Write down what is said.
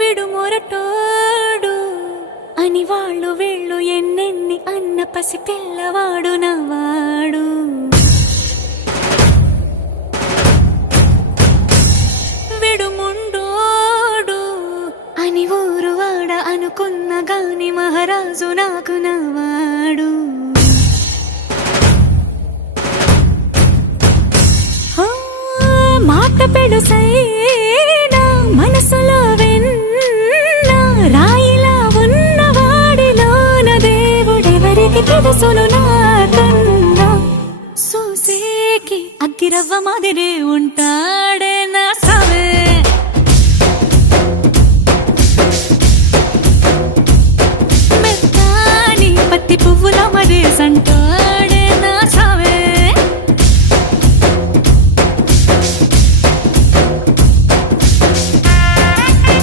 విడు మొరటోడు అని వాళ్ళు వీళ్ళు ఎన్నెన్ని అన్న పసి పిల్లవాడు నవ్వాడు. విడు ముండోడు అని ఊరు వాడ అనుకున్న గాని మహారాజు నాకు నవ్వాడు. మాట పెడుసైనా మనసు